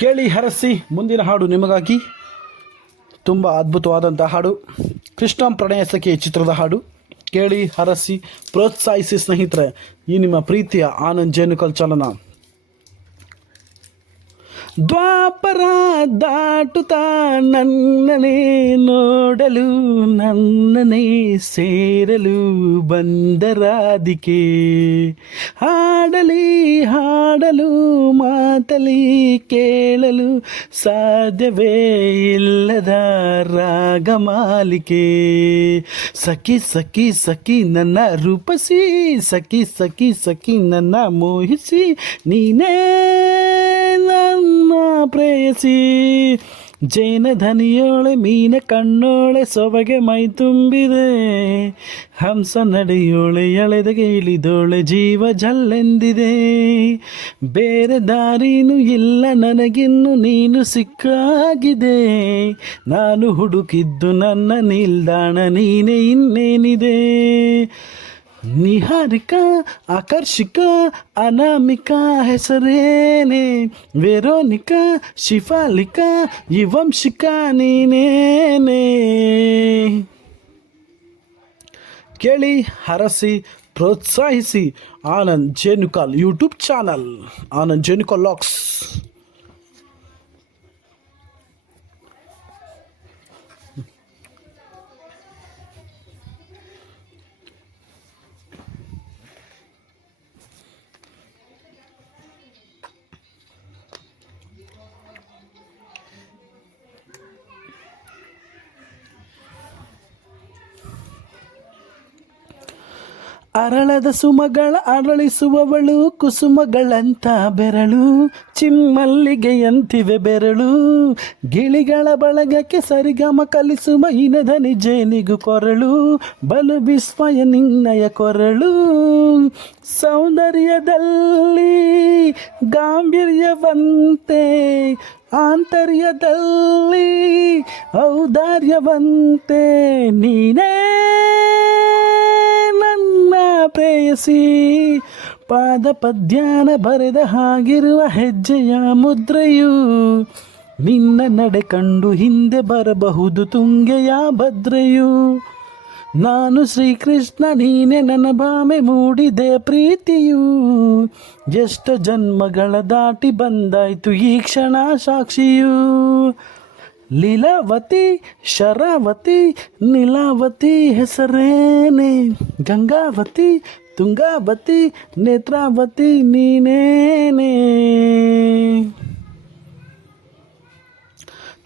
ಕೇಳಿ ಹರಸಿ ಮುಂದಿನ ಹಾಡು ನಿಮಗಾಗಿ. ತುಂಬ ಅದ್ಭುತವಾದಂಥ ಹಾಡು, ಕೃಷ್ಣ ಪ್ರಣಯ ಸಖಿ ಚಿತ್ರದ ಹಾಡು. ಕೇಳಿ ಹರಸಿ ಪ್ರೋತ್ಸಾಹಿಸಿ ಸ್ನೇಹಿತರೆ ಈ ನಿಮ್ಮ ಪ್ರೀತಿಯ ಆನಂದ್ ಜೇನುಕಲ್ ಚಾನಲ್ನ. ದ್ವಾಪರ ದಾಟುತ್ತಾ ನನ್ನನೇ ನೋಡಲು, ನನ್ನನೇ ಸೇರಲು ಬಂದರಾದಿಕೆ. ಹಾಡಲು ಮಾತಲಿ ಕೇಳಲು ಸಾಧ್ಯವೇ ಇಲ್ಲದ ರಾಗಮಾಲಿಕೆ. ಸಖಿ ಸಖಿ ಸಖಿ ನನ್ನ ರೂಪಸಿ, ಸಖಿ ಸಖಿ ಸಖಿ ನನ್ನ ಮೋಹಿಸಿ, ನೀನೇ ನನ್ನ ಪ್ರೇಯಸಿ. ಜೇನ ಧನಿಯೋಳೆ ಮೀನ ಕಣ್ಣೋಳೆ ಸೊಬಗೆ ಮೈ ತುಂಬಿದೆ, ಹಂಸ ನಡೆಯೋಳೆ ಎಳೆದಗೆ ಇಳಿದೋಳೆ ಜೀವ ಜಲ್ಲೆಂದಿದೆ. ಬೇರೆ ದಾರಿನೂ ಇಲ್ಲ ನನಗಿನ್ನು ನೀನು ಸಿಕ್ಕಾಗಿದೆ, ನಾನು ಹುಡುಕಿದ್ದು ನನ್ನ ನಿಲ್ದಾಣ ನೀನೇ ಇನ್ನೇನಿದೆ. ನಿಹಾರಿಕಾ ಆಕರ್ಷಿಕಾ ಅನಾಮಿಕಾ ಹೆಸರೇನೆ, ವೆರೋನಿಕಾ ಶಿಫಾಲಿಕಾ ಯುವಂಶಿಕಾ ನೀನೇನೆ. ಕೇಳಿ ಹರಸಿ ಪ್ರೋತ್ಸಾಹಿಸಿ ಆನಂದ್ ಜೇನುಕಾಲ್ ಯೂಟ್ಯೂಬ್ ಚಾನಲ್, ಆನಂದ್ ಜೇನುಕಾಲ್ ಲಾಕ್ಸ್. ಅರಳದ ಸುಮಗಳ ಅರಳಿಸುವವಳು, ಕುಸುಮಗಳಂತ ಬೆರಳು, ಚಿಮ್ಮಲ್ಲಿಗೆಯಂತಿವೆ ಬೆರಳು. ಗಿಳಿಗಳ ಬಳಗಕ್ಕೆ ಸರಿಗಮ ಕಲಿಸುವ ಇನಧನಿ ಜೇನಿಗೂ ಕೊರಳು, ಬಲು ವಿಸ್ಮಯ ನಿನ್ನಯ ಕೊರಳು. ಸೌಂದರ್ಯದಲ್ಲಿ ಗಾಂಭೀರ್ಯವಂತೆ, ಆಂತರ್ಯದಲ್ಲಿ ಔದಾರ್ಯವಂತೆ, ನೀನೇ ಪ್ರೇಯಸಿ. ಪಾದ ಪದ್ಯಾನ ಬರೆದ ಹಾಗಿರುವ ಹೆಜ್ಜೆಯ ಮುದ್ರೆಯು, ನಿನ್ನ ನಡೆ ಕಂಡು ಹಿಂದೆ ಬರಬಹುದು ತುಂಗೆಯ ಭದ್ರೆಯು. ನಾನು ಶ್ರೀಕೃಷ್ಣ ನೀನೆ ನನ್ನ ಭಾಮೆ ಮೂಡಿದೆ ಪ್ರೀತಿಯು, ಎಷ್ಟು ಜನ್ಮಗಳ ದಾಟಿ ಬಂದಾಯ್ತು ಈ ಕ್ಷಣ ಸಾಕ್ಷಿಯು. ಲೀಲಾವತಿ ಶರಾವತಿ ನೀಲಾವತಿ ಹೆಸರೇನೆ, ಗಂಗಾವತಿ ತುಂಗಾವತಿ ನೇತ್ರಾವತಿ ನೀನೇನೆ.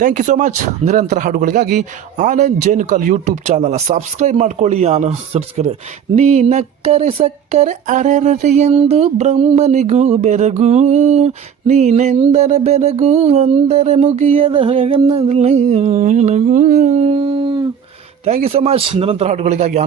Thank you so much. ನಿರಂತರ ಹಾಡುಗಳಿಗಾಗಿ Anand Jenukal YouTube channel subscribe ಮಾಡ್ಕೊಳ್ಳಿ. ಅನುಸರಿಸ್ಕರೆ ನೀ ನಕ್ಕರೆ ಸಕ್ಕರೆ ಅರೆರರೆ ಎಂದು ಬ್ರಹ್ಮನಿಗೂ ಬೆರಗು, ನೀನೆಂದರೆ ಬೆರಗು ಅಂದರೆ ಮುಗಿಯದ ನನಗೂ. Thank you so much. ನಿರಂತರ ಹಾಡುಗಳಿಗಾಗಿ